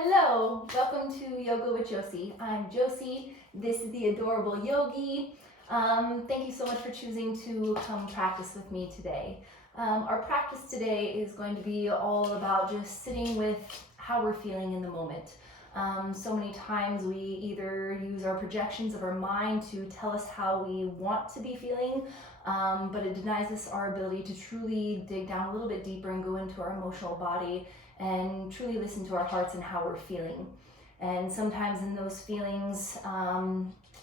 Hello, welcome to Yoga with Josie. I'm Josie. This is the adorable yogi. Thank you so much for choosing to come practice with me today. Our practice today is going to be all about just sitting with how we're feeling in the moment. So many times we either use our projections of our mind to tell us how we want to be feeling, but it denies us our ability to truly dig down a little bit deeper and go into our emotional body and truly listen to our hearts and how we're feeling. And sometimes in those feelings,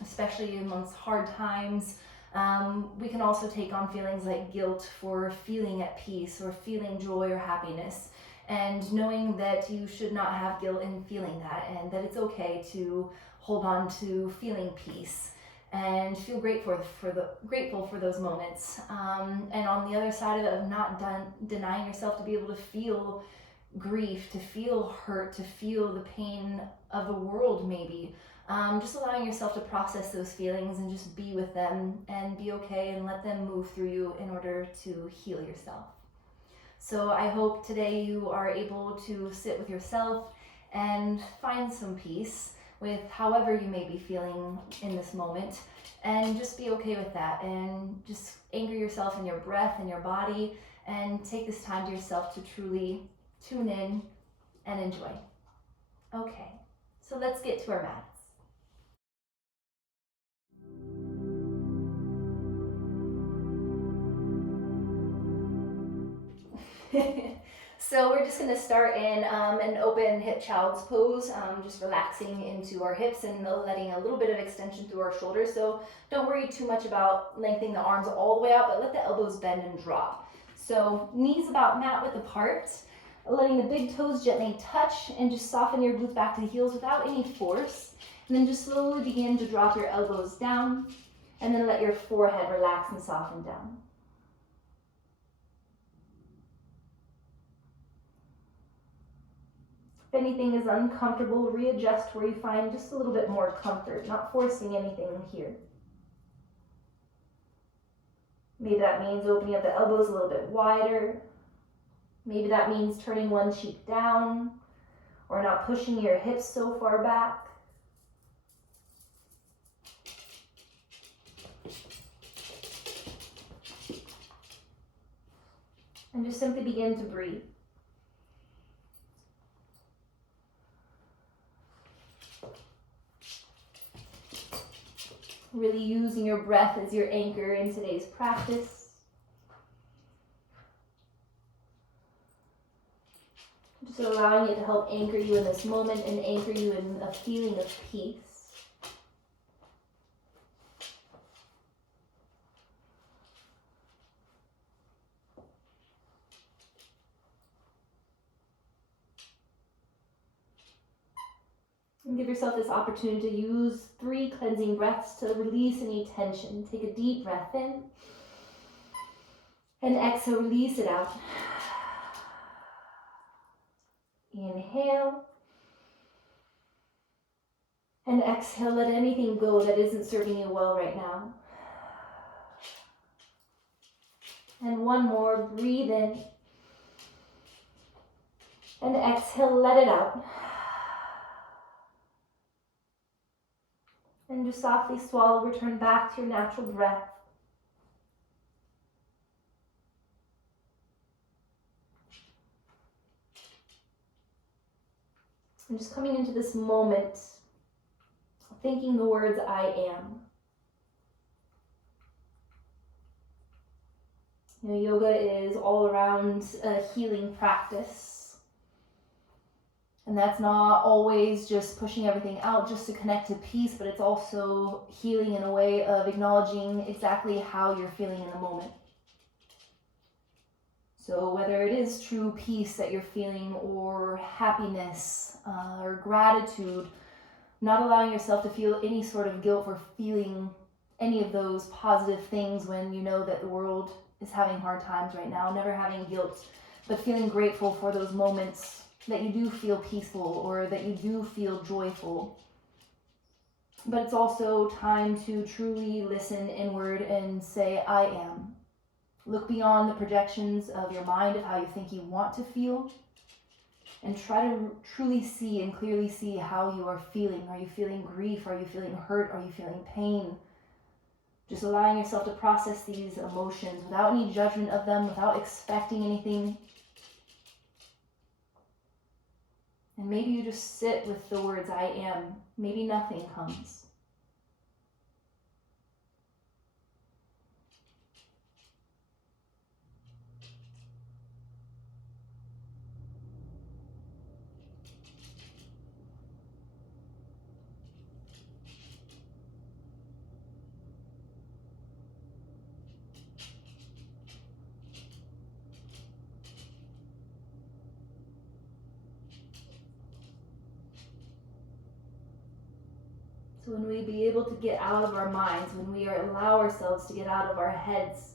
especially amongst hard times, we can also take on feelings like guilt for feeling at peace or feeling joy or happiness. And knowing that you should not have guilt in feeling that, and that it's okay to hold on to feeling peace and feel grateful for those moments. And on the other side of it, of not denying yourself to be able to feel grief, to feel hurt, to feel the pain of the world maybe. Just allowing yourself to process those feelings and just be with them and be okay and let them move through you in order to heal yourself. So I hope today you are able to sit with yourself and find some peace with however you may be feeling in this moment, and just be okay with that, and just anchor yourself in your breath and your body, and take this time to yourself to truly tune in and enjoy. Okay, so let's get to our mats. So we're just going to start in an open hip child's pose, just relaxing into our hips and letting a little bit of extension through our shoulders. So don't worry too much about lengthening the arms all the way out, but let the elbows bend and drop. So knees about mat width apart, letting the big toes gently touch, and just soften your glutes back to the heels without any force. And then just slowly begin to drop your elbows down, and then let your forehead relax and soften down. If anything is uncomfortable, readjust where you find just a little bit more comfort, not forcing anything here. Maybe that means opening up the elbows a little bit wider. Maybe that means turning one cheek down or not pushing your hips so far back. And just simply begin to breathe. Really using your breath as your anchor in today's practice. Just allowing it to help anchor you in this moment and anchor you in a feeling of peace. And give yourself this opportunity to use 3 cleansing breaths to release any tension. Take a deep breath in, and exhale, release it out. Inhale, and exhale, let anything go that isn't serving you well right now. And one more, breathe in, and exhale, let it out. And just softly swallow, return back to your natural breath. And just coming into this moment, thinking the words, I am. You know, yoga is all around a healing practice. And that's not always just pushing everything out just to connect to peace, but it's also healing in a way of acknowledging exactly how you're feeling in the moment. So whether it is true peace that you're feeling, or happiness, or gratitude, not allowing yourself to feel any sort of guilt for feeling any of those positive things when you know that the world is having hard times right now. Never having guilt, but feeling grateful for those moments that you do feel peaceful or that you do feel joyful. But it's also time to truly listen inward and say, I am. Look beyond the projections of your mind of how you think you want to feel, And try to truly see and clearly see how you are feeling. Are you feeling grief? Are you feeling hurt? Are you feeling pain? Just allowing yourself to process these emotions without any judgment of them, without expecting anything. And maybe you just sit with the words, I am. Maybe nothing comes. So when we be able to get out of our minds, when we allow ourselves to get out of our heads,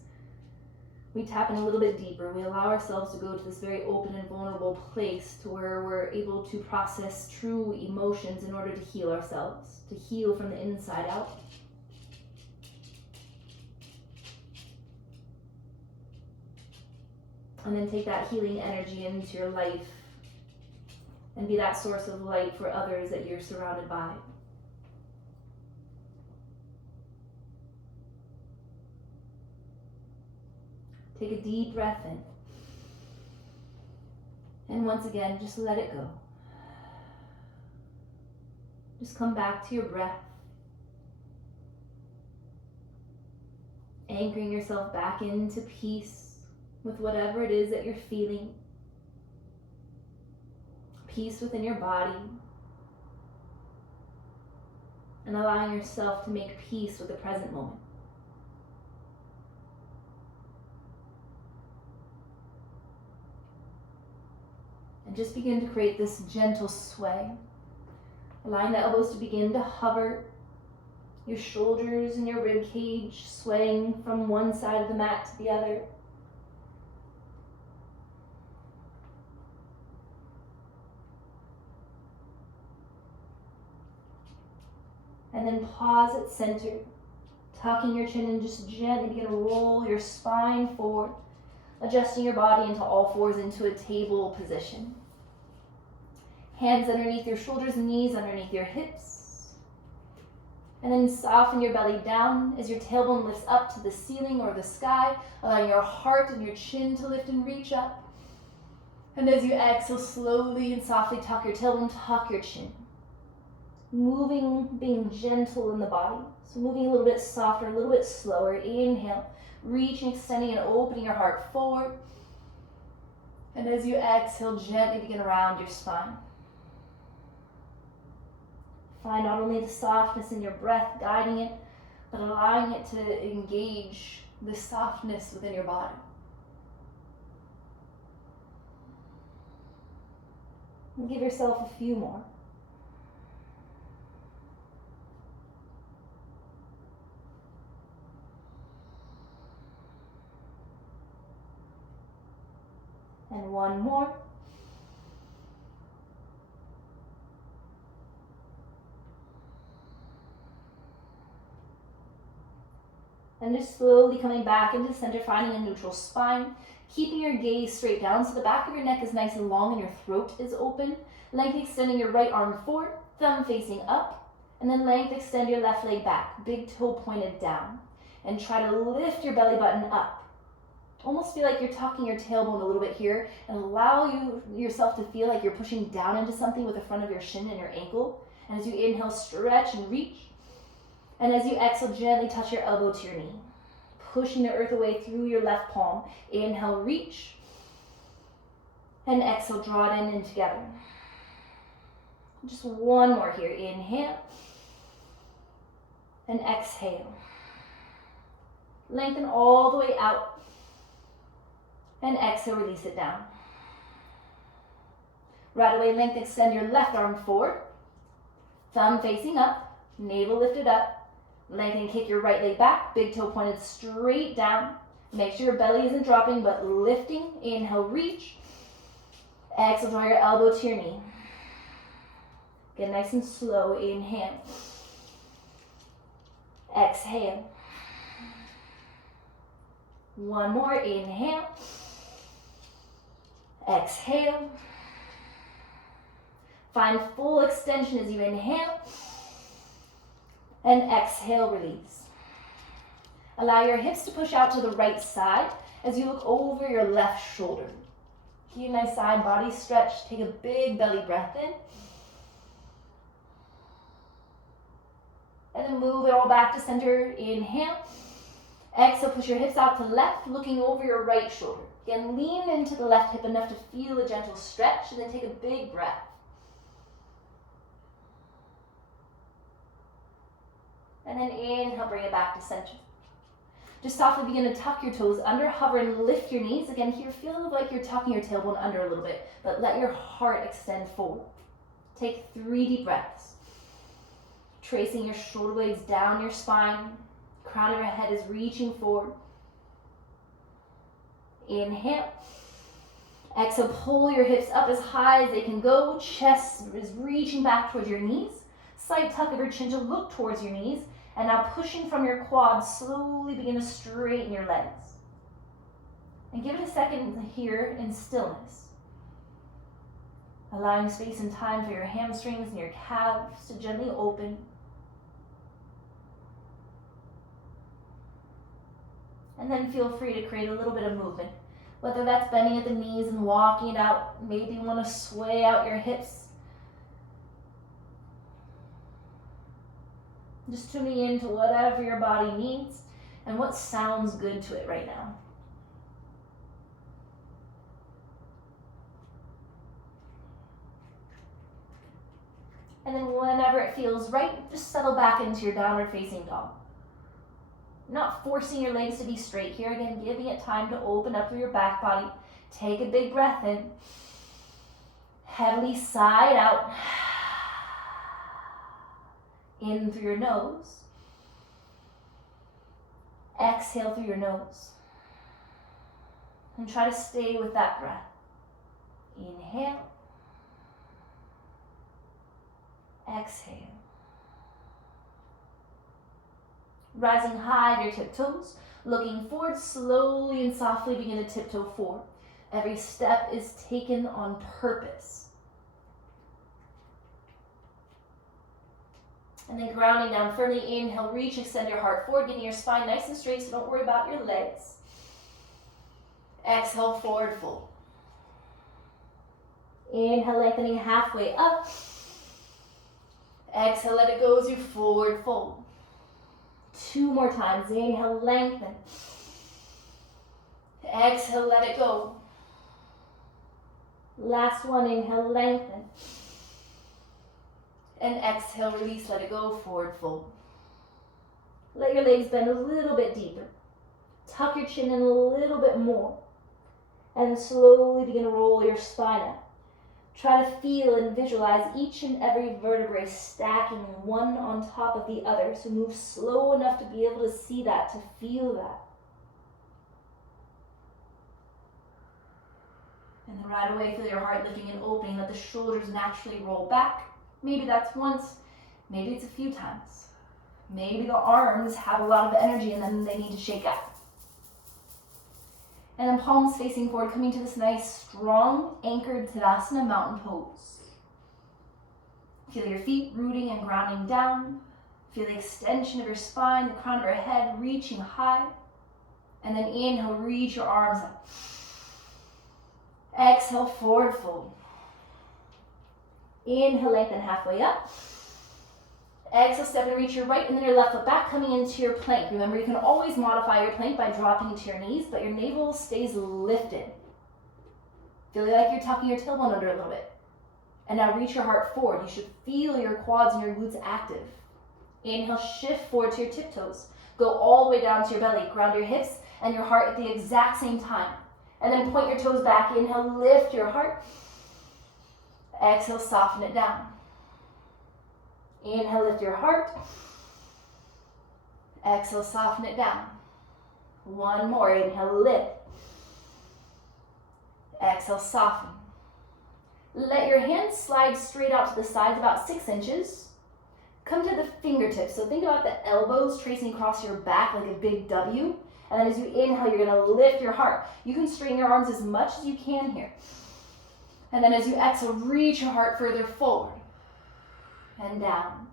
we tap in a little bit deeper. We allow ourselves to go to this very open and vulnerable place to where we're able to process true emotions in order to heal ourselves, to heal from the inside out. And then take that healing energy into your life and be that source of light for others that you're surrounded by. Take a deep breath in. And once again, just let it go. Just come back to your breath. Anchoring yourself back into peace with whatever it is that you're feeling. Peace within your body. And allowing yourself to make peace with the present moment. And just begin to create this gentle sway. Allowing the elbows to begin to hover. Your shoulders and your rib cage swaying from one side of the mat to the other. And then pause at center, tucking your chin and just gently begin to roll your spine forward, adjusting your body into all fours into a table position. Hands underneath your shoulders, knees underneath your hips. And then soften your belly down as your tailbone lifts up to the ceiling or the sky, allowing your heart and your chin to lift and reach up. And as you exhale, slowly and softly tuck your tailbone, tuck your chin. Moving, being gentle in the body. So moving a little bit softer, a little bit slower. Inhale, reaching, extending, and opening your heart forward. And as you exhale, gently begin around your spine. Find not only the softness in your breath guiding it, but allowing it to engage the softness within your body. And give yourself a few more. And one more. And just slowly coming back into center, finding a neutral spine. Keeping your gaze straight down so the back of your neck is nice and long and your throat is open. Length extending your right arm forward, thumb facing up. And then length extend your left leg back, big toe pointed down. And try to lift your belly button up. Almost feel like you're tucking your tailbone a little bit here and allow yourself to feel like you're pushing down into something with the front of your shin and your ankle. And as you inhale, stretch and reach. And as you exhale, gently touch your elbow to your knee. Pushing the earth away through your left palm. Inhale, reach. And exhale, draw it in and together. Just one more here. Inhale. And exhale. Lengthen all the way out. And exhale, release it down. Right away, length, extend your left arm forward. Thumb facing up. Navel lifted up. Lengthen and kick your right leg back, big toe pointed straight down. Make sure your belly isn't dropping, but lifting. Inhale, reach. Exhale, draw your elbow to your knee. Get nice and slow. Inhale. Exhale. One more. Inhale. Exhale. Find full extension as you inhale and exhale, release. Allow your hips to push out to the right side as you look over your left shoulder. Keep a nice side body stretch. Take a big belly breath in. And then move it all back to center. Inhale. Exhale, push your hips out to left, looking over your right shoulder. Again, lean into the left hip enough to feel a gentle stretch, and then take a big breath. And then inhale, bring it back to center. Just softly begin to tuck your toes under, hover and lift your knees. Again, here, feel like you're tucking your tailbone under a little bit, but let your heart extend forward. Take 3 deep breaths. Tracing your shoulder blades down your spine. Crown of your head is reaching forward. Inhale. Exhale, pull your hips up as high as they can go. Chest is reaching back towards your knees. Slight tuck of your chin to look towards your knees. And now pushing from your quads, slowly begin to straighten your legs. And give it a second here in stillness. Allowing space and time for your hamstrings and your calves to gently open. And then feel free to create a little bit of movement. Whether that's bending at the knees and walking it out, maybe you want to sway out your hips. Just tuning into whatever your body needs and what sounds good to it right now. And then whenever it feels right, just settle back into your downward facing dog. Not forcing your legs to be straight here. Again, giving it time to open up through your back body. Take a big breath in. Heavily side out. In through your nose. Exhale through your nose. And try to stay with that breath. Inhale. Exhale. Rising high your tiptoes. Looking forward, slowly and softly begin to tiptoe forward. Every step is taken on purpose. And then grounding down firmly. Inhale, reach, extend your heart forward, getting your spine nice and straight, so don't worry about your legs. Exhale, forward fold. Inhale, lengthening halfway up. Exhale, let it go as you forward fold. 2 more times. Inhale, lengthen. Exhale, let it go. Last one, inhale, lengthen. And exhale, release, let it go, forward fold. Let your legs bend a little bit deeper. Tuck your chin in a little bit more. And slowly begin to roll your spine up. Try to feel and visualize each and every vertebrae stacking one on top of the other. So move slow enough to be able to see that, to feel that. And then right away, feel your heart lifting and opening. Let the shoulders naturally roll back. Maybe that's once, maybe it's a few times. Maybe the arms have a lot of energy and then they need to shake out. And then palms facing forward, coming to this nice, strong, anchored Tadasana mountain pose. Feel your feet rooting and grounding down. Feel the extension of your spine, the crown of your head reaching high. And then inhale, reach your arms up. Exhale, forward fold. Inhale, lengthen halfway up. Exhale, step and reach your right and then your left foot back, coming into your plank. Remember, you can always modify your plank by dropping into your knees, but your navel stays lifted. Feel like you're tucking your tailbone under a little bit. And now reach your heart forward. You should feel your quads and your glutes active. Inhale, shift forward to your tiptoes. Go all the way down to your belly. Ground your hips and your heart at the exact same time. And then point your toes back. Inhale, lift your heart. Exhale, soften it down. Inhale, lift your heart. Exhale, soften it down. One more. Inhale, lift. Exhale, soften. Let your hands slide straight out to the sides, about 6 inches. Come to the fingertips. So think about the elbows tracing across your back like a big W. And then as you inhale, you're going to lift your heart. You can straighten your arms as much as you can here. And then as you exhale, reach your heart further forward and down.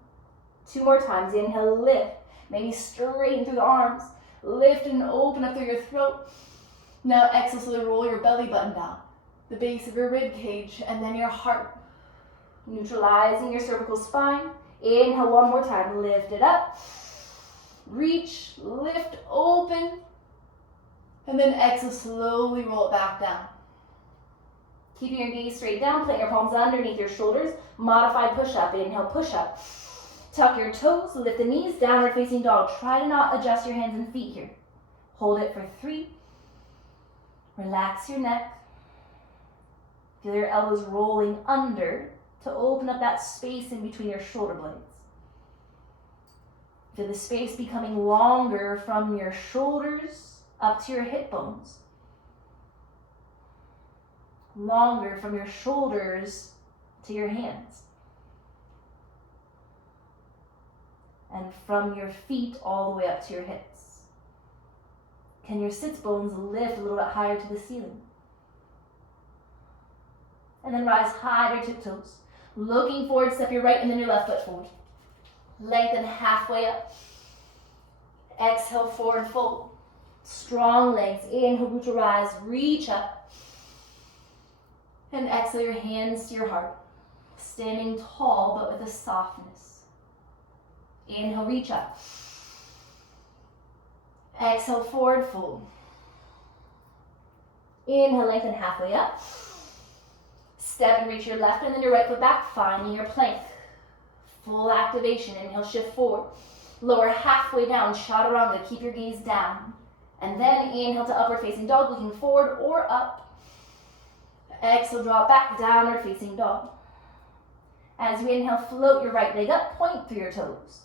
2 more times. Inhale, lift. Maybe straighten through the arms. Lift and open up through your throat. Now exhale, slowly roll your belly button down, the base of your rib cage, and then your heart. Neutralizing your cervical spine. Inhale 1 more time. Lift it up. Reach, lift, open. And then exhale, slowly roll it back down. Keeping your gaze straight down, plant your palms underneath your shoulders. Modified push-up. Inhale, push-up. Tuck your toes, lift the knees, downward facing dog. Try to not adjust your hands and feet here. Hold it for 3. Relax your neck. Feel your elbows rolling under to open up that space in between your shoulder blades. Feel the space becoming longer from your shoulders up to your hip bones. Longer from your shoulders to your hands. And from your feet all the way up to your hips. Can your sits bones lift a little bit higher to the ceiling? And then rise high to your tiptoes. Looking forward, step your right and then your left foot forward. Lengthen halfway up. Exhale, forward fold. Strong legs. Inhale, root to rise, reach up. And exhale your hands to your heart. Standing tall but with a softness. Inhale, reach up. Exhale, forward fold. Inhale, lengthen halfway up. Step and reach your left and then your right foot back, finding your plank. Full activation. Inhale, shift forward. Lower halfway down, chaturanga. Keep your gaze down. And then inhale to upward facing dog, looking forward or up. Exhale, drop back, downward facing dog. As you inhale, float your right leg up, point through your toes.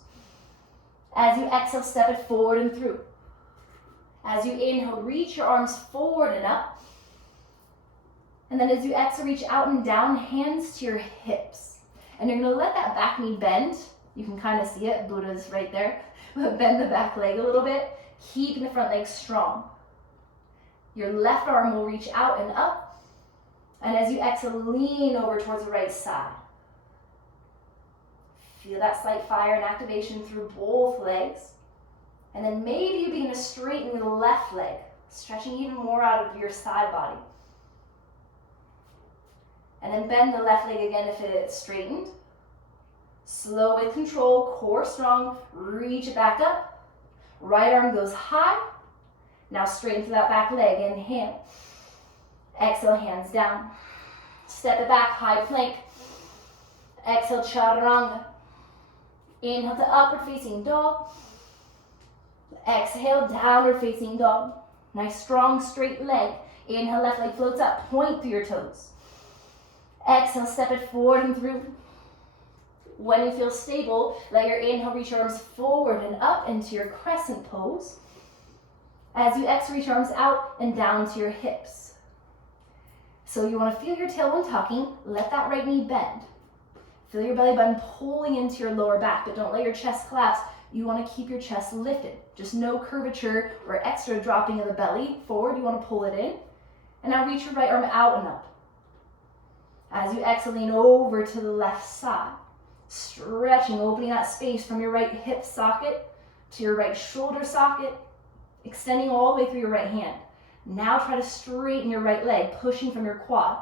As you exhale, step it forward and through. As you inhale, reach your arms forward and up. And then as you exhale, reach out and down, hands to your hips. And you're gonna let that back knee bend. You can kind of see it, Buddha's right there. Bend the back leg a little bit, keeping the front leg strong. Your left arm will reach out and up. And as you exhale, lean over towards the right side. Feel that slight fire and activation through both legs. And then maybe you begin to straighten the left leg, stretching even more out of your side body. And then bend the left leg again if it's straightened. Slow with control, core strong, reach it back up. Right arm goes high. Now straighten through that back leg, inhale. Exhale, hands down. Step it back, high plank. Exhale, chaturanga. Inhale to upward facing dog. Exhale, downward facing dog. Nice strong straight leg. Inhale, left leg floats up, point through your toes. Exhale, step it forward and through. When you feel stable, let your inhale reach your arms forward and up into your crescent pose. As you exhale, reach your arms out and down to your hips. So you want to feel your tailbone tucking, let that right knee bend. Feel your belly button pulling into your lower back, but don't let your chest collapse. You want to keep your chest lifted. Just no curvature or extra dropping of the belly forward. You want to pull it in. And now reach your right arm out and up. As you exhale, lean over to the left side. Stretching, opening that space from your right hip socket to your right shoulder socket, extending all the way through your right hand. Now try to straighten your right leg, pushing from your quad.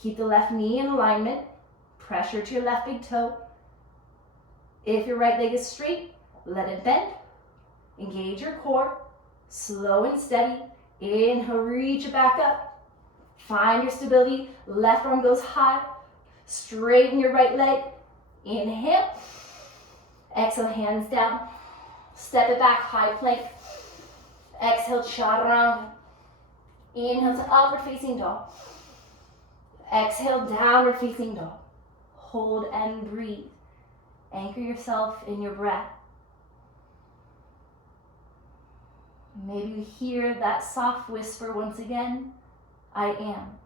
Keep the left knee in alignment. Pressure to your left big toe. If your right leg is straight, let it bend. Engage your core. Slow and steady. Inhale, reach it back up. Find your stability. Left arm goes high. Straighten your right leg. Inhale. Exhale, hands down. Step it back, high plank. Exhale, chaturanga. Inhale to upward facing dog. Exhale, downward facing dog. Hold and breathe. Anchor yourself in your breath. Maybe you hear that soft whisper once again, I am.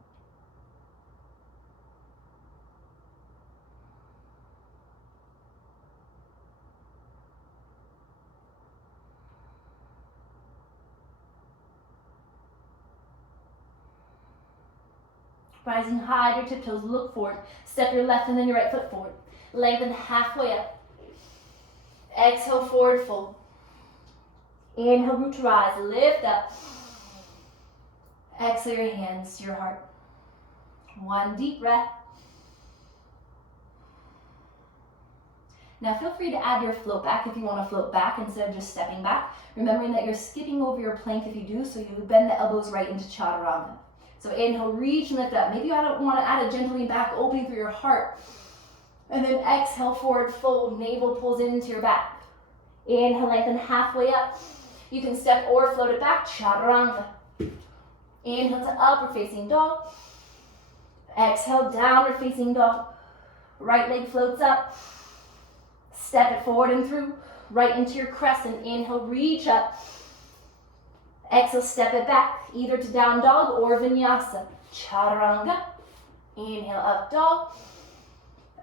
Rising high, your tiptoes, look forward. Step your left and then your right foot forward. Lengthen halfway up. Exhale, forward fold. Inhale, root to rise, lift up. Exhale your hands to your heart. One deep breath. Now feel free to add your float back if you want to float back instead of just stepping back. Remembering that you're skipping over your plank if you do, so you bend the elbows right into chaturanga. So inhale, reach and lift up. Maybe you want to add a gentle lean back, opening through your heart. And then exhale, forward fold, navel pulls into your back. Inhale, lengthen halfway up. You can step or float it back, chaturanga. Inhale to upward facing dog. Exhale, downward facing dog. Right leg floats up. Step it forward and through, right into your crescent. Inhale, reach up. Exhale, step it back, either to down dog or vinyasa. Chaturanga. Inhale, up dog.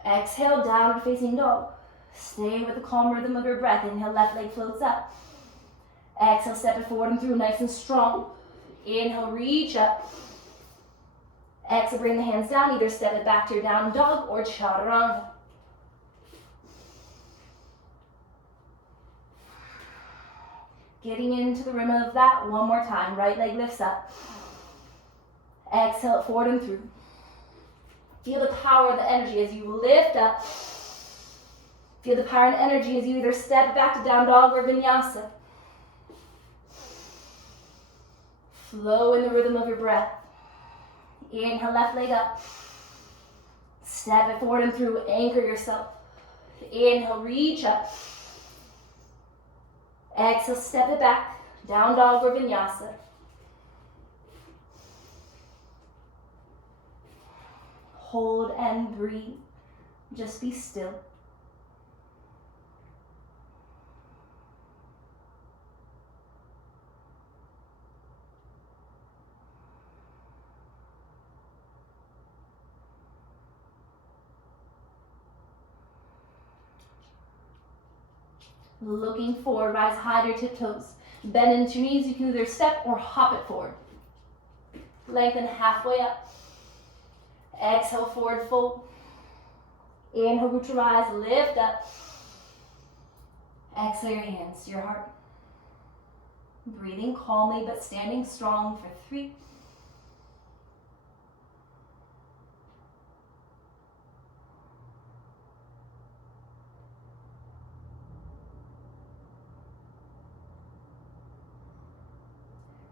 Exhale, downward facing dog. Stay with the calm rhythm of your breath. Inhale, left leg floats up. Exhale, step it forward and through, nice and strong. Inhale, reach up. Exhale, bring the hands down, either step it back to your down dog or chaturanga. Getting into the rhythm of that one more time. Right leg lifts up. Exhale it forward and through. Feel the power of the energy as you lift up. Feel the power and energy as you either step back to down dog or vinyasa. Flow in the rhythm of your breath. Inhale, left leg up. Step it forward and through. Anchor yourself. Inhale, reach up. Exhale, step it back. Down dog or vinyasa. Hold and breathe. Just be still. Looking forward, rise high to your tiptoes. Bend into your knees, you can either step or hop it forward. Lengthen halfway up. Exhale, forward fold. Inhale, root to rise, lift up. Exhale your hands to your heart. Breathing calmly but standing strong for 3.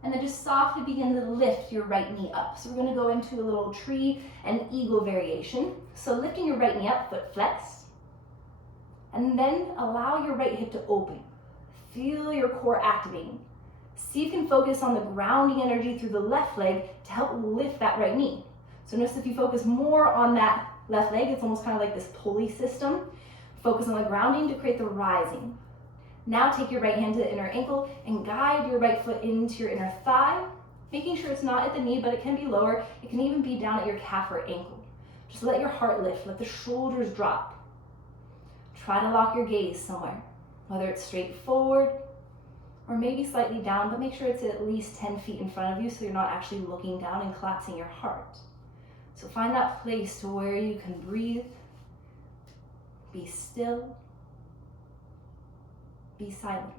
And then just softly begin to lift your right knee up. So we're going to go into a little tree and eagle variation. So lifting your right knee up, foot flexed. And then allow your right hip to open. Feel your core activating. See if you can focus on the grounding energy through the left leg to help lift that right knee. So notice if you focus more on that left leg, it's almost kind of like this pulley system. Focus on the grounding to create the rising. Now take your right hand to the inner ankle and guide your right foot into your inner thigh, making sure it's not at the knee, but it can be lower. It can even be down at your calf or ankle. Just let your heart lift, let the shoulders drop. Try to lock your gaze somewhere, whether it's straight forward or maybe slightly down, but make sure it's at least 10 feet in front of you so you're not actually looking down and collapsing your heart. So find that place to where you can breathe, be still, be silent.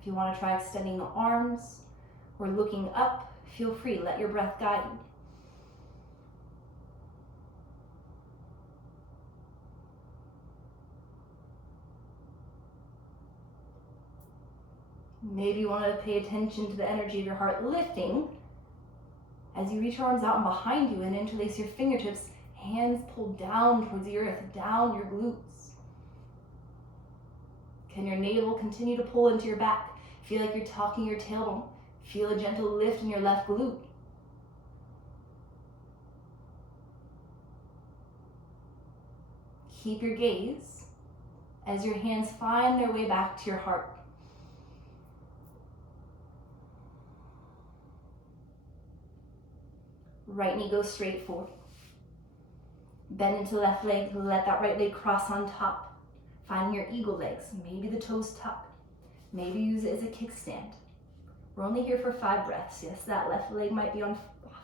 If you want to try extending the arms or looking up, feel free, let your breath guide you. Maybe you want to pay attention to the energy of your heart lifting as you reach your arms out and behind you and interlace your fingertips. Hands pull down towards the earth, down your glutes. Can your navel continue to pull into your back? Feel like you're tucking your tailbone. Feel a gentle lift in your left glute. Keep your gaze as your hands find their way back to your heart. Right knee goes straight forward. Bend into the left leg, let that right leg cross on top. Find your eagle legs, maybe the toes tuck. Maybe use it as a kickstand. We're only here for 5 breaths. Yes, that left leg might be on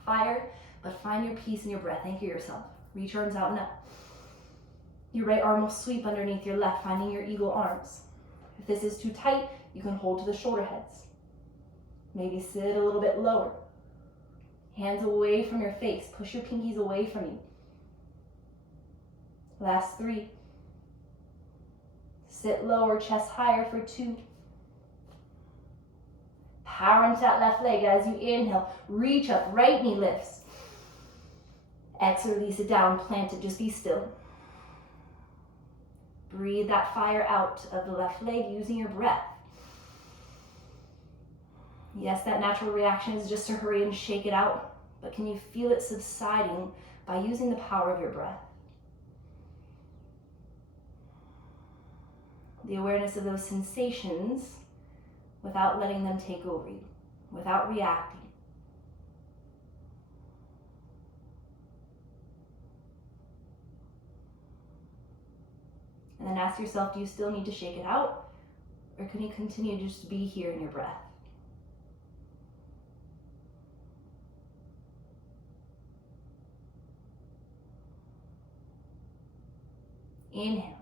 fire, but find your peace in your breath. Anchor yourself. Reach your arms out and up. Your right arm will sweep underneath your left, finding your eagle arms. If this is too tight, you can hold to the shoulder heads. Maybe sit a little bit lower. Hands away from your face. Push your pinkies away from you. Last 3. Sit lower, chest higher for 2. Power into that left leg as you inhale. Reach up, right knee lifts. Exhale, release it down, plant it, just be still. Breathe that fire out of the left leg using your breath. Yes, that natural reaction is just to hurry and shake it out, but can you feel it subsiding by using the power of your breath? The awareness of those sensations without letting them take over you, without reacting. And then ask yourself, do you still need to shake it out? Or can you continue to just be here in your breath? Inhale.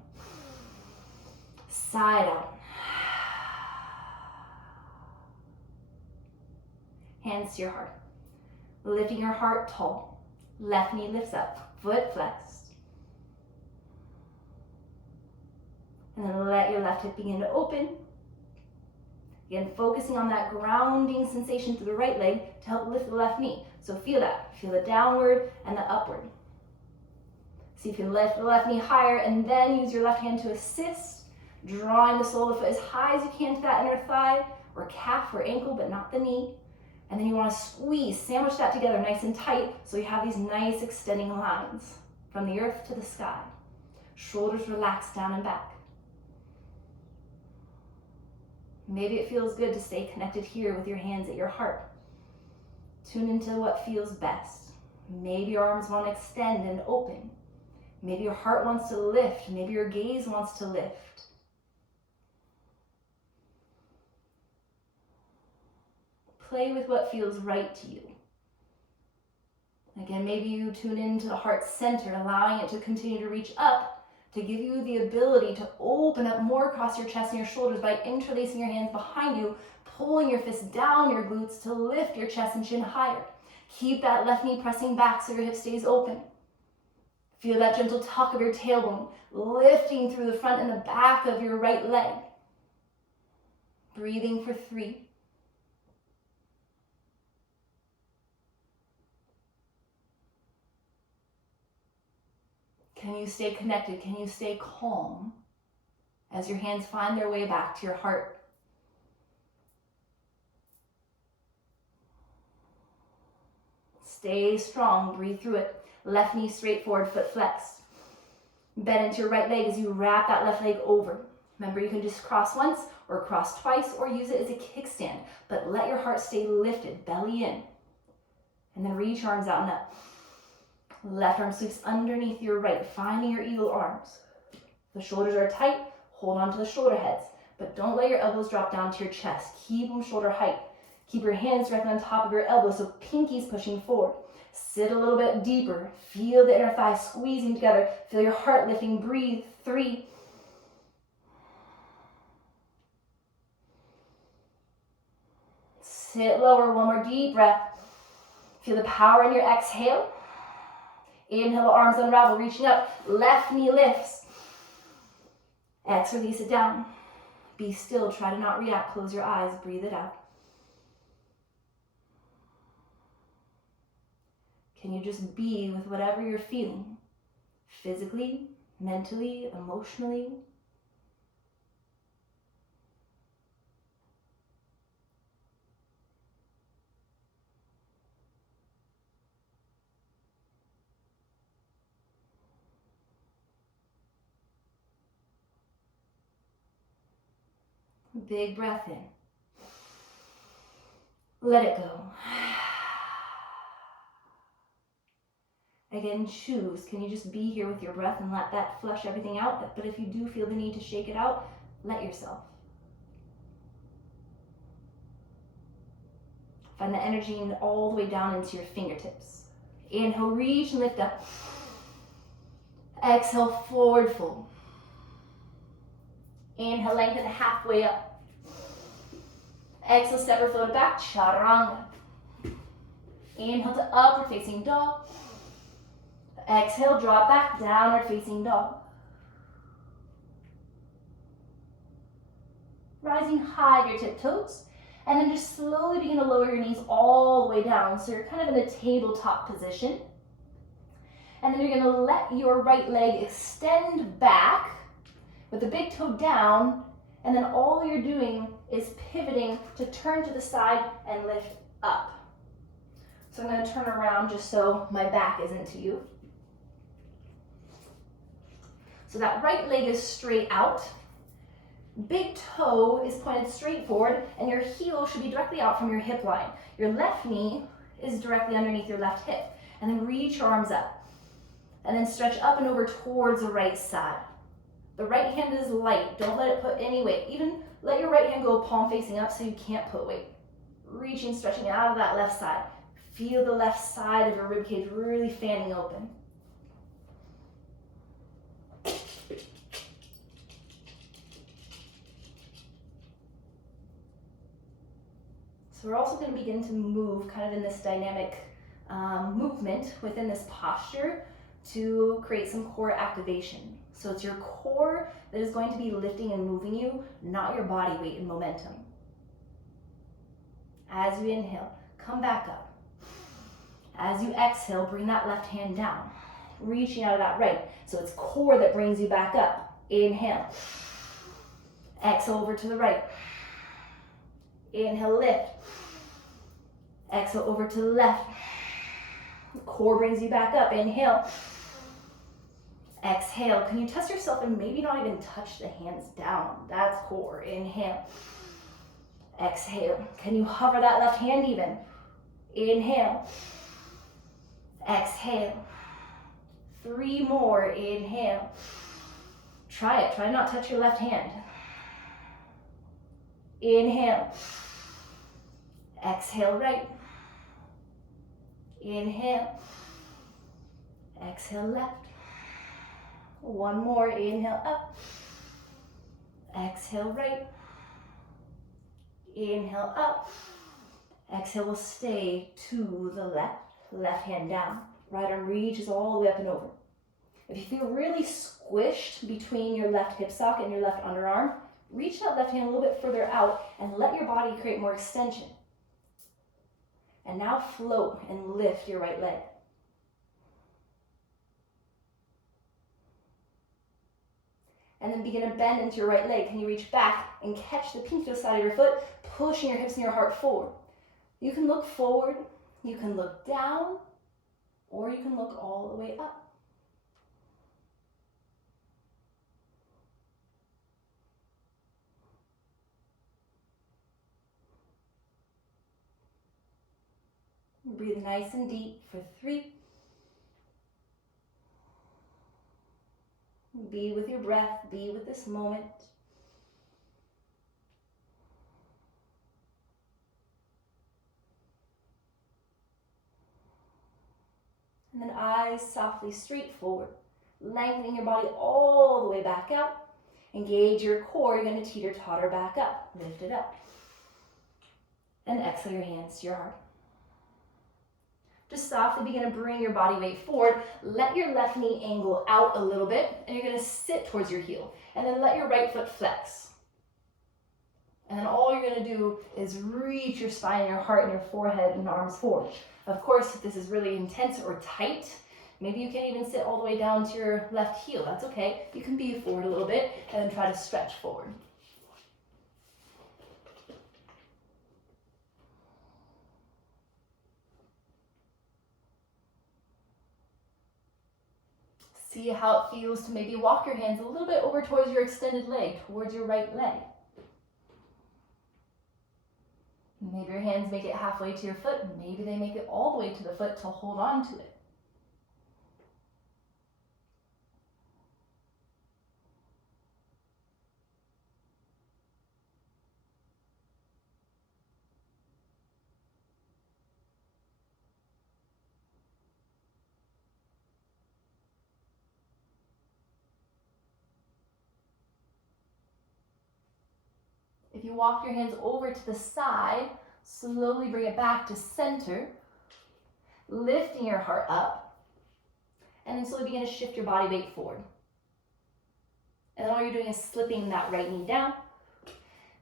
Side out. Hands to your heart. Lifting your heart tall. Left knee lifts up. Foot flexed. And then let your left hip begin to open. Again, focusing on that grounding sensation through the right leg to help lift the left knee. So feel that. Feel the downward and the upward. See if you can lift the left knee higher and then use your left hand to assist, drawing the sole of the foot as high as you can to that inner thigh or calf or ankle, but not the knee. And then you want to squeeze, sandwich that together nice and tight so you have these nice extending lines from the earth to the sky. Shoulders relaxed down and back. Maybe it feels good to stay connected here with your hands at your heart. Tune into what feels best. Maybe your arms want to extend and open. Maybe your heart wants to lift. Maybe your gaze wants to lift. Play with what feels right to you. Again, maybe you tune into the heart center, allowing it to continue to reach up to give you the ability to open up more across your chest and your shoulders by interlacing your hands behind you, pulling your fists down your glutes to lift your chest and chin higher. Keep that left knee pressing back so your hip stays open. Feel that gentle tuck of your tailbone, lifting through the front and the back of your right leg. Breathing for 3. Can you stay connected? Can you stay calm as your hands find their way back to your heart? Stay strong, breathe through it. Left knee straight forward, foot flexed. Bend into your right leg as you wrap that left leg over. Remember, you can just cross once or cross twice or use it as a kickstand, but let your heart stay lifted, belly in. And then reach your arms out and up. Left arm sweeps underneath your right, finding your eagle arms. The shoulders are tight, hold on to the shoulder heads, but don't let your elbows drop down to your chest. Keep them shoulder height. Keep your hands directly on top of your elbows, so pinkies pushing forward. Sit a little bit deeper. Feel the inner thighs squeezing together. Feel your heart lifting. Breathe. 3. Sit lower. One more deep breath. Feel the power in your exhale. Inhale, arms unravel, reaching up. Left knee lifts. Exhale, release it down. Be still. Try to not react. Close your eyes. Breathe it out. Can you just be with whatever you're feeling? Physically, mentally, emotionally? Big breath in. Let it go. Again, choose. Can you just be here with your breath and let that flush everything out? But if you do feel the need to shake it out, let yourself. Find the energy all the way down into your fingertips. Inhale, reach and lift up. Exhale, forward fold. Inhale, lengthen halfway up. Exhale, step or float back, chaturanga. Inhale to upward facing dog. Exhale, drop back, downward facing dog. Rising high, your tiptoes. And then just slowly begin to lower your knees all the way down. So you're kind of in a tabletop position. And then you're gonna let your right leg extend back with the big toe down. And then all you're doing is pivoting to turn to the side and lift up. So I'm gonna turn around just so my back isn't to you. So that right leg is straight out. Big toe is pointed straight forward, and your heel should be directly out from your hip line. Your left knee is directly underneath your left hip. And then reach your arms up. And then stretch up and over towards the right side. The right hand is light. Don't let it put any weight. Even let your right hand go palm facing up so you can't put weight. Reaching, stretching out of that left side. Feel the left side of your ribcage really fanning open. So we're also going to begin to move kind of in this dynamic movement within this posture to create some core activation. So it's your core that is going to be lifting and moving you, not your body weight and momentum. As you inhale, come back up. As you exhale, bring that left hand down, reaching out of that right. So it's core that brings you back up. Inhale. Exhale over to the right. Inhale, lift. Exhale over to the left. Core brings you back up. Inhale. Exhale. Can you test yourself and maybe not even touch the hands down? That's core. Inhale. Exhale. Can you hover that left hand even? Inhale. Exhale. 3 more. Inhale. Try it. Try to not touch your left hand. Inhale. Exhale right. Inhale. Exhale left. 1 more. Inhale up. Exhale right. Inhale up. Exhale will stay to the left. Left hand down. Right arm reaches all the way up and over. If you feel really squished between your left hip socket and your left underarm, reach that left hand a little bit further out and let your body create more extension. And now float and lift your right leg. And then begin to bend into your right leg. Can you reach back and catch the pinky toe side of your foot, pushing your hips and your heart forward? You can look forward, you can look down, or you can look all the way up. Breathe nice and deep for 3. Be with your breath, be with this moment. And then eyes softly straight forward, lengthening your body all the way back out. Engage your core, you're going to teeter-totter back up. Lift it up. And exhale your hands to your heart. Just softly begin to bring your body weight forward. Let your left knee angle out a little bit, and you're going to sit towards your heel. And then let your right foot flex. And then all you're going to do is reach your spine and your heart and your forehead and arms forward. Of course, if this is really intense or tight, maybe you can't even sit all the way down to your left heel. That's okay. You can be forward a little bit and then try to stretch forward. See how it feels to maybe walk your hands a little bit over towards your extended leg, towards your right leg. Maybe your hands make it halfway to your foot, maybe they make it all the way to the foot to hold on to it. If you walk your hands over to the side, slowly bring it back to center, lifting your heart up, and then slowly begin to shift your body weight forward. And then all you're doing is slipping that right knee down,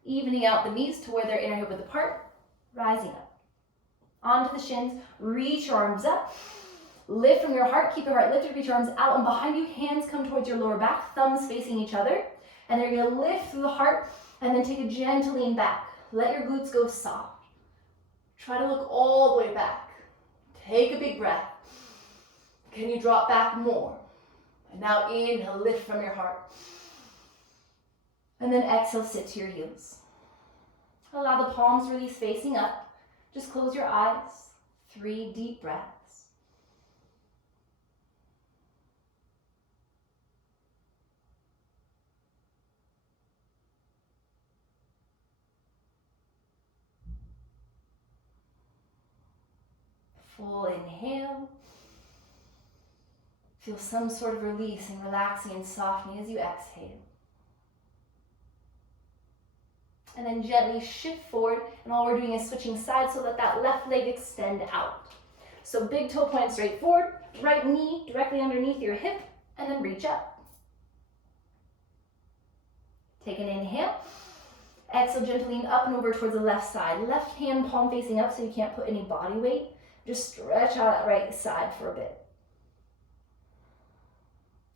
evening out the knees to where they're inner hip width apart, rising up. Onto the shins, reach your arms up, lift from your heart, keep your heart lifted, reach your arms out and behind you, hands come towards your lower back, thumbs facing each other, and then you're gonna lift through the heart and then take a gentle lean back. Let your glutes go soft. Try to look all the way back. Take a big breath. Can you drop back more? And now inhale, lift from your heart. And then exhale, sit to your heels. Allow the palms release facing up. Just close your eyes. 3 deep breaths. Full inhale. Feel some sort of release and relaxing and softening as you exhale. And then gently shift forward, and all we're doing is switching sides so that that left leg extend out. So big toe point straight forward, right knee directly underneath your hip, and then reach up. Take an inhale. Exhale, gently lean up and over towards the left side. Left hand palm facing up so you can't put any body weight. Just stretch out that right side for a bit.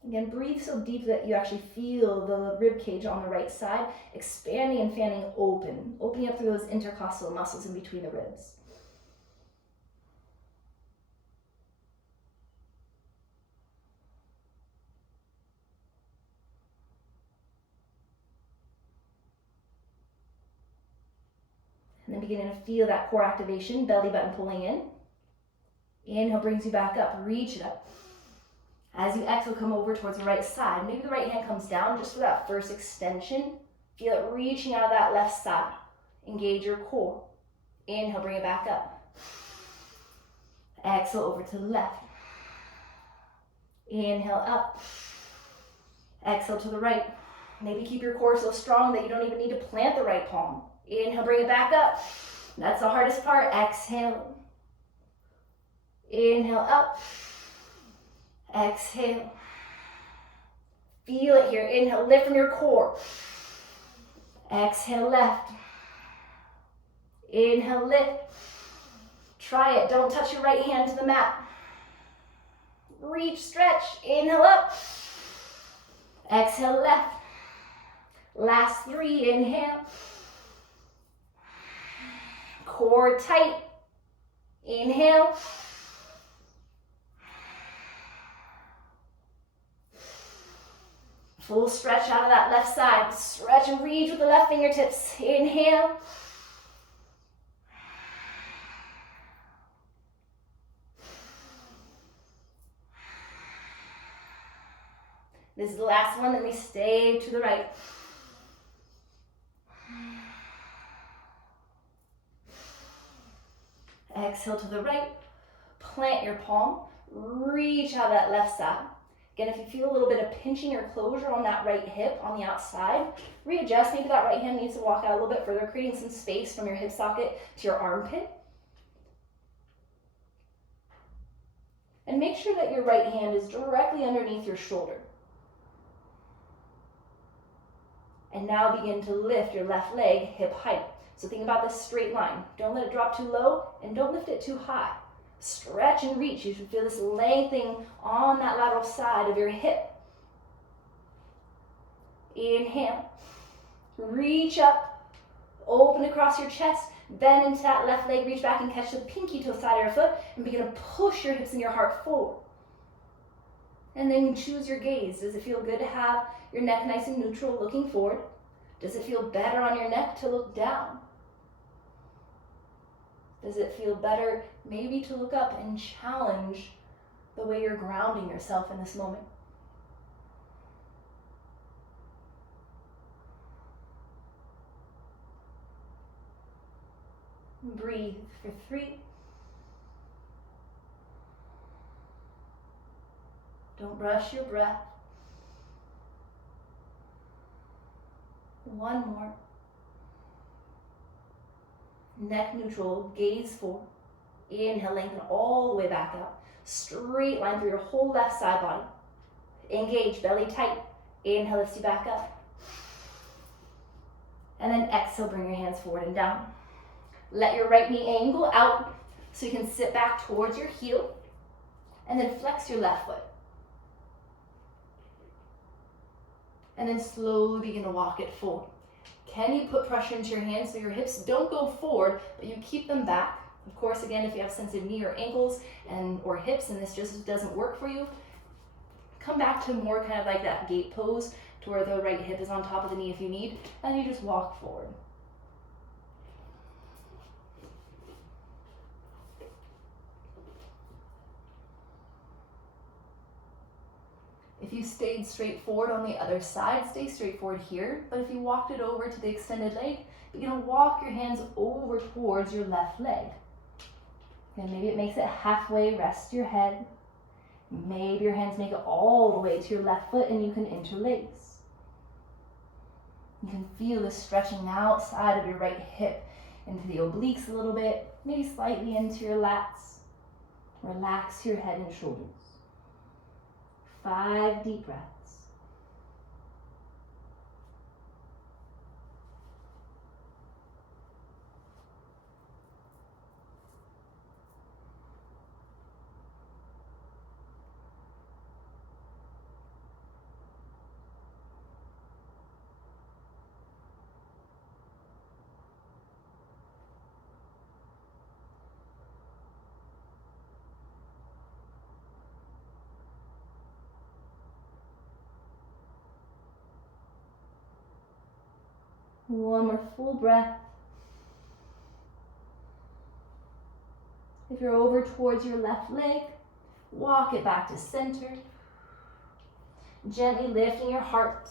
Again, breathe so deep that you actually feel the rib cage on the right side, expanding and fanning open, opening up through those intercostal muscles in between the ribs. And then beginning to feel that core activation, belly button pulling in. Inhale brings you back up, reach it up. As you exhale, come over towards the right side. Maybe the right hand comes down just for that first extension. Feel it reaching out of that left side. Engage your core. Inhale, bring it back up. Exhale over to the left. Inhale up. Exhale to the right. Maybe keep your core so strong that you don't even need to plant the right palm. Inhale, bring it back up. That's the hardest part. Exhale. Inhale up. Exhale. Feel it here. Inhale, lift from your core. Exhale, left. Inhale, lift. Try it. Don't touch your right hand to the mat. Reach, stretch. Inhale up. Exhale, left. Last 3. Inhale. Core tight. Inhale. Full stretch out of that left side. Stretch and reach with the left fingertips. Inhale. This is the last one, then we stay to the right. Exhale to the right. Plant your palm. Reach out of that left side. Again, if you feel a little bit of pinching or closure on that right hip on the outside, readjust. Maybe that right hand needs to walk out a little bit further, creating some space from your hip socket to your armpit. And make sure that your right hand is directly underneath your shoulder. And now begin to lift your left leg hip height. So think about this straight line. Don't let it drop too low and don't lift it too high. Stretch and reach. You should feel this lengthening on that lateral side of your hip. Inhale. Reach up. Open across your chest. Bend into that left leg. Reach back and catch the pinky toe side of your foot. And begin to push your hips and your heart forward. And then choose your gaze. Does it feel good to have your neck nice and neutral looking forward? Does it feel better on your neck to look down? Does it feel better maybe to look up and challenge the way you're grounding yourself in this moment? Breathe for 3. Don't rush your breath. 1 more. Neck neutral, gaze forward. Inhale, lengthen all the way back up. Straight line through your whole left side body. Engage, belly tight. Inhale, lifts you back up. And then exhale, bring your hands forward and down. Let your right knee angle out so you can sit back towards your heel. And then flex your left foot. And then slowly begin to walk it forward. Can you put pressure into your hands so your hips don't go forward, but you keep them back? Of course, again, if you have sensitive knee or ankles or hips and this just doesn't work for you, come back to more kind of like that gate pose to where the right hip is on top of the knee if you need, and you just walk forward. If you stayed straight forward on the other side, stay straight forward here. But if you walked it over to the extended leg, you're gonna walk your hands over towards your left leg. And maybe it makes it halfway, rest your head. Maybe your hands make it all the way to your left foot and you can interlace. You can feel the stretching outside of your right hip into the obliques a little bit, maybe slightly into your lats. Relax your head and shoulders. 5 deep breaths. One more full breath. If you're over towards your left leg, walk it back to center. Gently lifting your heart.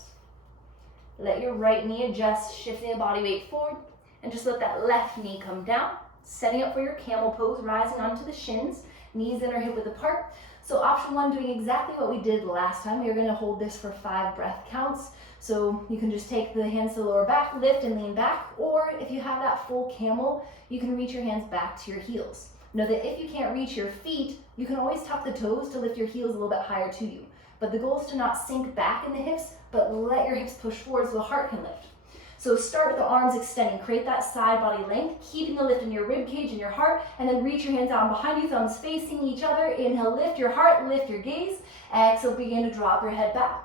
Let your right knee adjust, shifting the body weight forward, and just let that left knee come down. Setting up for your camel pose, rising onto the shins, knees in or hip width apart. So option 1, doing exactly what we did last time. You're going to hold this for 5 breath counts. So you can just take the hands to the lower back, lift and lean back, or if you have that full camel, you can reach your hands back to your heels. Know that if you can't reach your feet, you can always tuck the toes to lift your heels a little bit higher to you. But the goal is to not sink back in the hips, but let your hips push forward so the heart can lift. So start with the arms extending, create that side body length, keeping the lift in your rib cage and your heart, and then reach your hands down behind you, thumbs facing each other. Inhale, lift your heart, lift your gaze. Exhale, begin to drop your head back.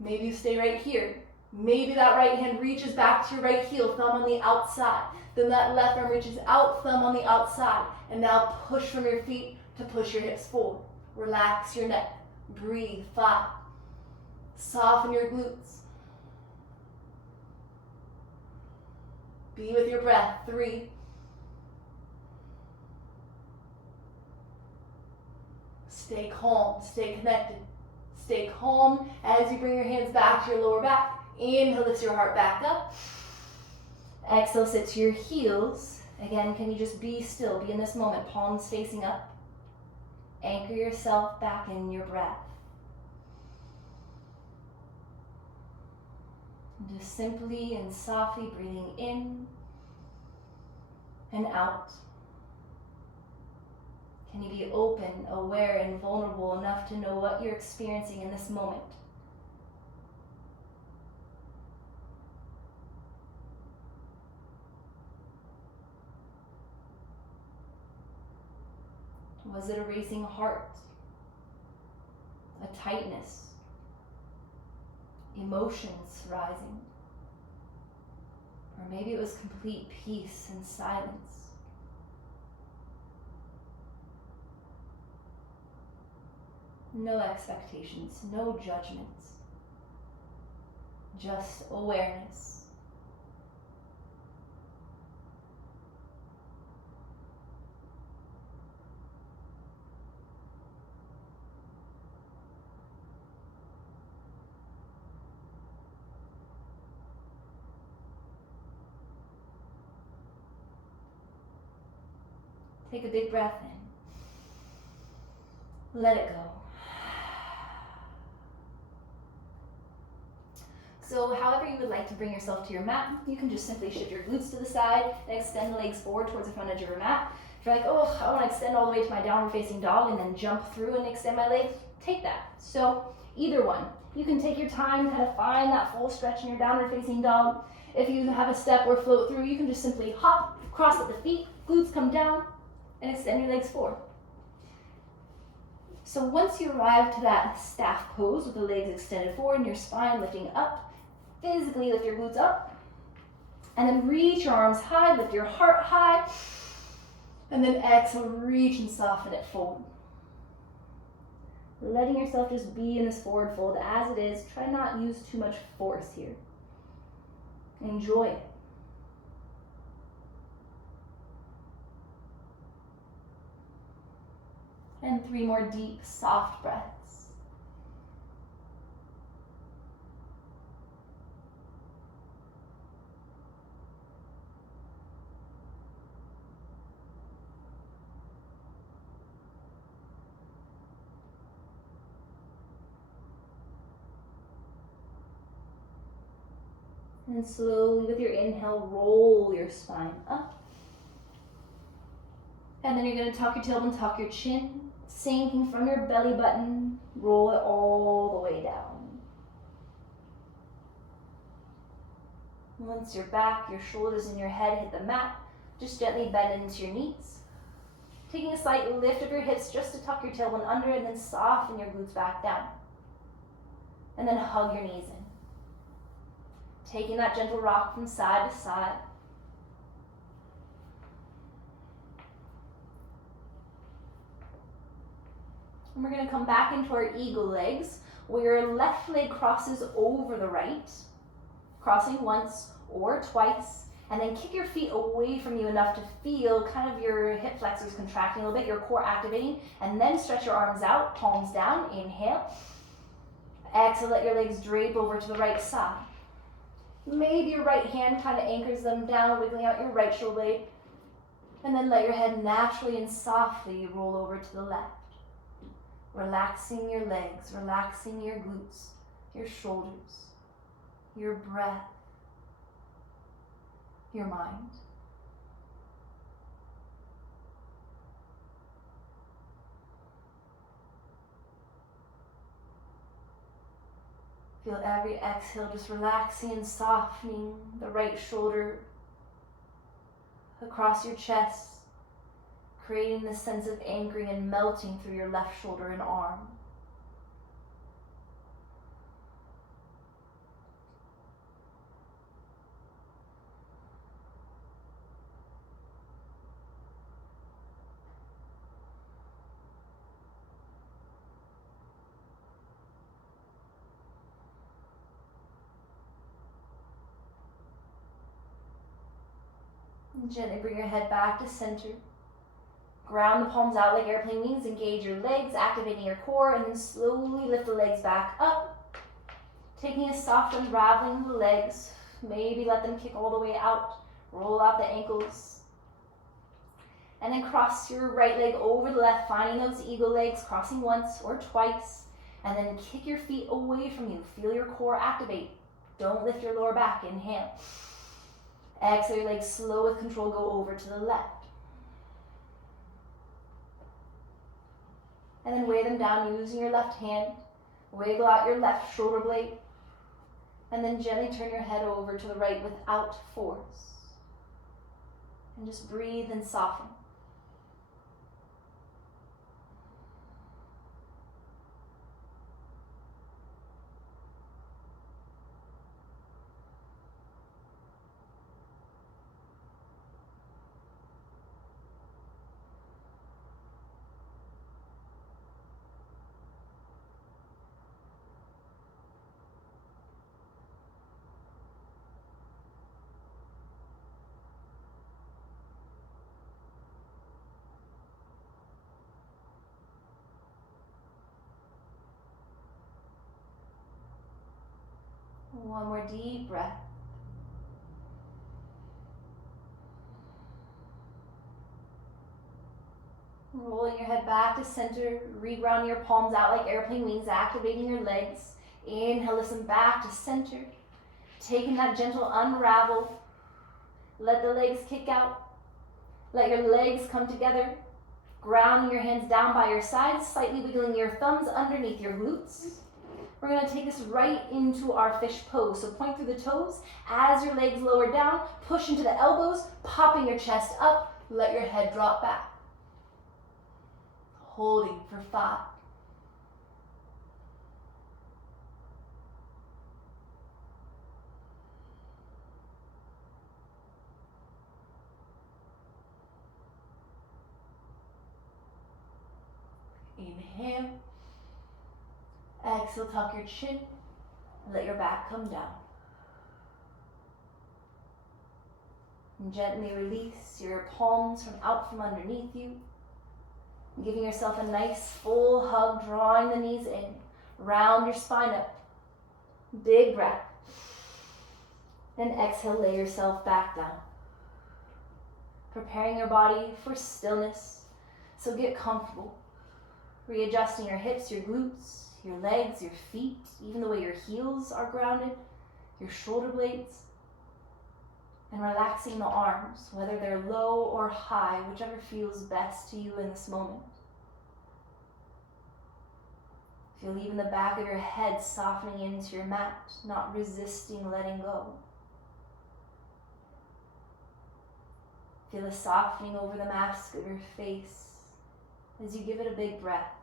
Maybe you stay right here. Maybe that right hand reaches back to your right heel, thumb on the outside. Then that left arm reaches out, thumb on the outside. And now push from your feet to push your hips forward. Relax your neck. Breathe. 5. Soften your glutes. Be with your breath. 3. Stay calm. Stay connected. Stay calm as you bring your hands back to your lower back. Inhale, lift your heart back up. Exhale, sit to your heels. Again, can you just be still, be in this moment, palms facing up. Anchor yourself back in your breath. And just simply and softly breathing in and out. Can you be open, aware, and vulnerable enough to know what you're experiencing in this moment? Was it a racing heart? A tightness? Emotions rising? Or maybe it was complete peace and silence? No expectations, no judgments, just awareness. Take a big breath in. Let it go. So however you would like to bring yourself to your mat, you can just simply shift your glutes to the side and extend the legs forward towards the front edge of your mat. If you're like, oh, I want to extend all the way to my downward facing dog and then jump through and extend my legs, take that. So either one. You can take your time to kind of find that full stretch in your downward facing dog. If you have a step or float through, you can just simply hop, cross at the feet, glutes come down, and extend your legs forward. So once you arrive to that staff pose with the legs extended forward and your spine lifting up, physically lift your glutes up, and then reach your arms high, lift your heart high, and then exhale, reach and soften it forward. Letting yourself just be in this forward fold as it is. Try not to use too much force here. Enjoy it. And 3 more deep, soft breaths. And slowly with your inhale, roll your spine up. And then you're going to tuck your tailbone, tuck your chin, sinking from your belly button, roll it all the way down. Once you're back, your shoulders and your head hit the mat, just gently bend into your knees. Taking a slight lift of your hips just to tuck your tailbone under and then soften your glutes back down. And then hug your knees in. Taking that gentle rock from side to side. And we're going to come back into our eagle legs, where your left leg crosses over the right, crossing once or twice, and then kick your feet away from you enough to feel kind of your hip flexors contracting a little bit, your core activating, and then stretch your arms out, palms down, inhale. Exhale, let your legs drape over to the right side. Maybe your right hand kind of anchors them down, wiggling out your right shoulder blade, and then let your head naturally and softly roll over to the left. Relaxing your legs, relaxing your glutes, your shoulders, your breath, your mind. Feel every exhale just relaxing and softening the right shoulder across your chest, creating this sense of anchoring and melting through your left shoulder and arm. And gently bring your head back to center. Ground the palms out like airplane wings, engage your legs, activating your core, and then slowly lift the legs back up. Taking a soft unraveling of the legs, maybe let them kick all the way out, roll out the ankles. And then cross your right leg over the left, finding those eagle legs, crossing once or twice, and then kick your feet away from you. Feel your core activate. Don't lift your lower back, inhale. Exhale, your legs slow with control, go over to the left. And then weigh them down using your left hand. Wiggle out your left shoulder blade. And then gently turn your head over to the right without force. And just breathe and soften. One more deep breath. Rolling your head back to center, reground your palms out like airplane wings, activating your legs. Inhale, listen back to center. Taking that gentle unravel. Let the legs kick out. Let your legs come together. Grounding your hands down by your sides, slightly wiggling your thumbs underneath your glutes. We're going to take this right into our fish pose. So point through the toes. As your legs lower down, push into the elbows, popping your chest up. Let your head drop back. Holding for 5. Inhale. Exhale, tuck your chin. Let your back come down. And gently release your palms out from underneath you. Giving yourself a nice full hug, drawing the knees in. Round your spine up. Big breath. And exhale, lay yourself back down. Preparing your body for stillness. So get comfortable. Readjusting your hips, your glutes, your legs, your feet, even the way your heels are grounded, your shoulder blades. And relaxing the arms, whether they're low or high, whichever feels best to you in this moment. Feel even the back of your head softening into your mat, not resisting letting go. Feel a softening over the mask of your face as you give it a big breath.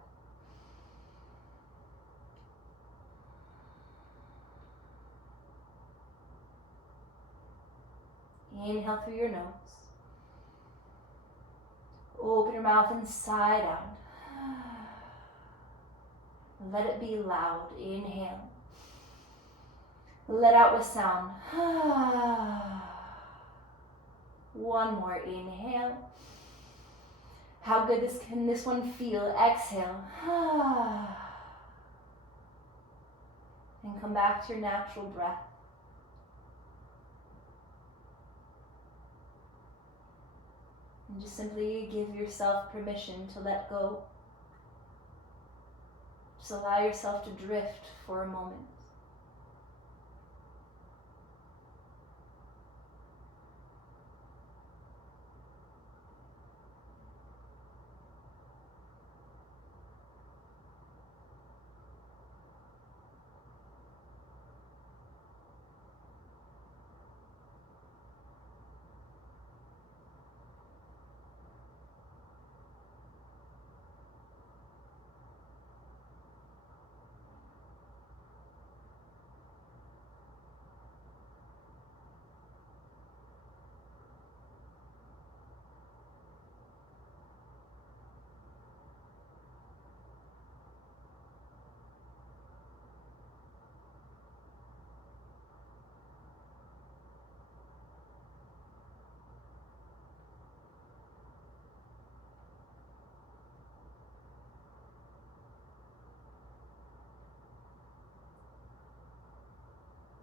Inhale through your nose. Open your mouth inside out. Let it be loud. Inhale. Let out with sound. One more. Inhale. How good can this one feel? Exhale. And come back to your natural breath. And just simply give yourself permission to let go. Just allow yourself to drift for a moment.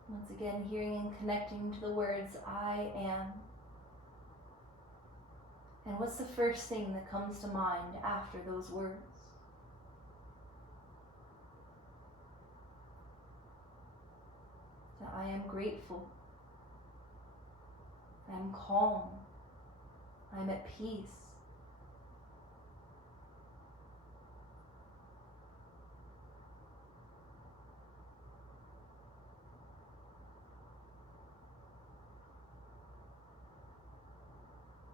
Once again, hearing and connecting to the words, I am. And what's the first thing that comes to mind after those words? That I am grateful. I am calm. I am at peace.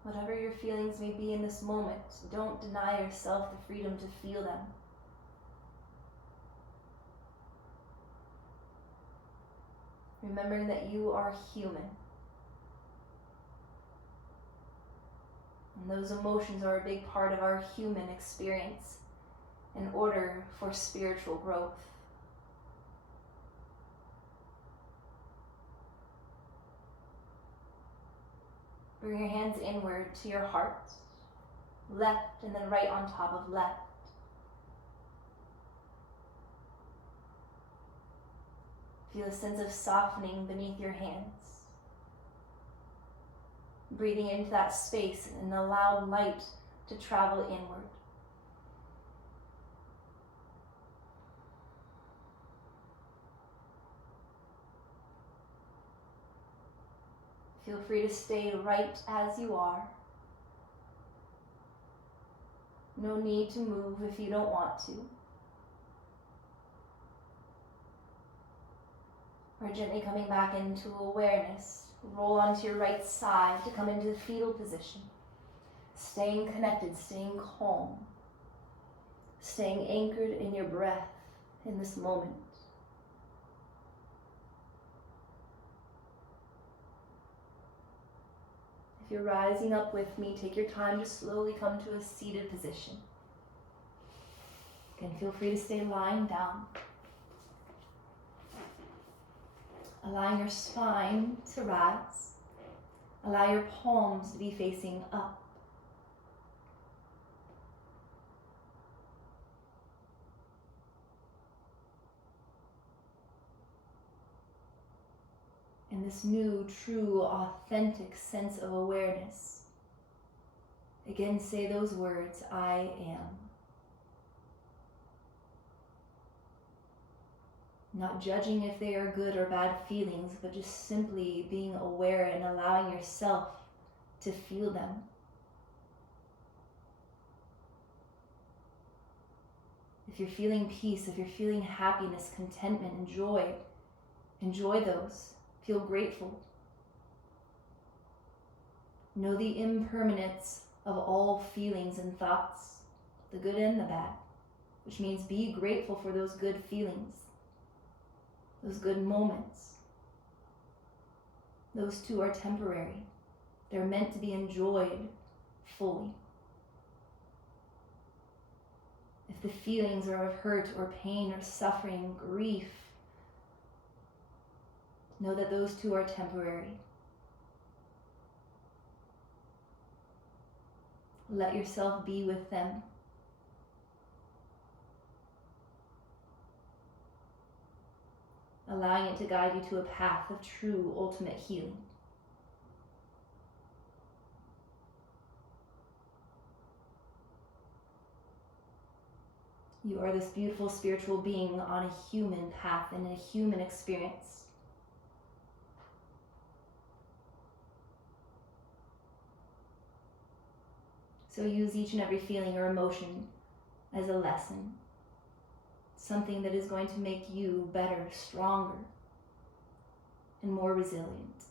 Whatever your feelings may be in this moment, don't deny yourself the freedom to feel them. Remembering that you are human. And those emotions are a big part of our human experience in order for spiritual growth. Bring your hands inward to your heart, left and then right on top of left. Feel a sense of softening beneath your hands. Breathing into that space and allow light to travel inward. Feel free to stay right as you are. No need to move if you don't want to. We're gently coming back into awareness. Roll onto your right side to come into the fetal position. Staying connected, staying calm. Staying anchored in your breath in this moment. If you're rising up with me, take your time to slowly come to a seated position. Again, feel free to stay lying down. Allowing your spine to rise. Allow your palms to be facing up. And this new, true, authentic sense of awareness. Again, say those words, I am. Not judging if they are good or bad feelings, but just simply being aware and allowing yourself to feel them. If you're feeling peace, if you're feeling happiness, contentment, and joy, enjoy those. Feel grateful. Know the impermanence of all feelings and thoughts, the good and the bad, which means be grateful for those good feelings, those good moments. Those too are temporary. They're meant to be enjoyed fully. If the feelings are of hurt or pain or suffering, grief, know that those too are temporary. Let yourself be with them. Allowing it to guide you to a path of true ultimate healing. You are this beautiful spiritual being on a human path and in a human experience. So use each and every feeling or emotion as a lesson. Something that is going to make you better, stronger, and more resilient.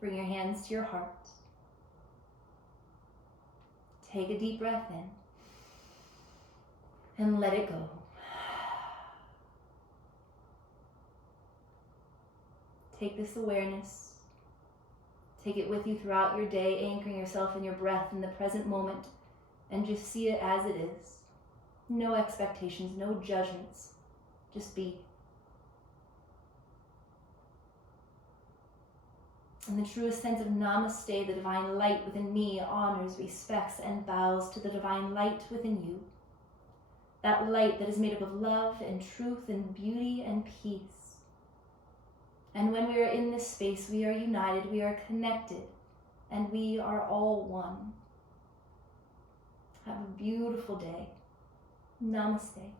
Bring your hands to your heart. Take a deep breath in and let it go. Take this awareness. Take it with you throughout your day, anchoring yourself in your breath in the present moment, and just see it as it is. No expectations, no judgments. Just be. And the truest sense of namaste, the divine light within me, honors, respects, and bows to the divine light within you. That light that is made up of love and truth and beauty and peace. And when we are in this space, we are united, we are connected, and we are all one. Have a beautiful day. Namaste.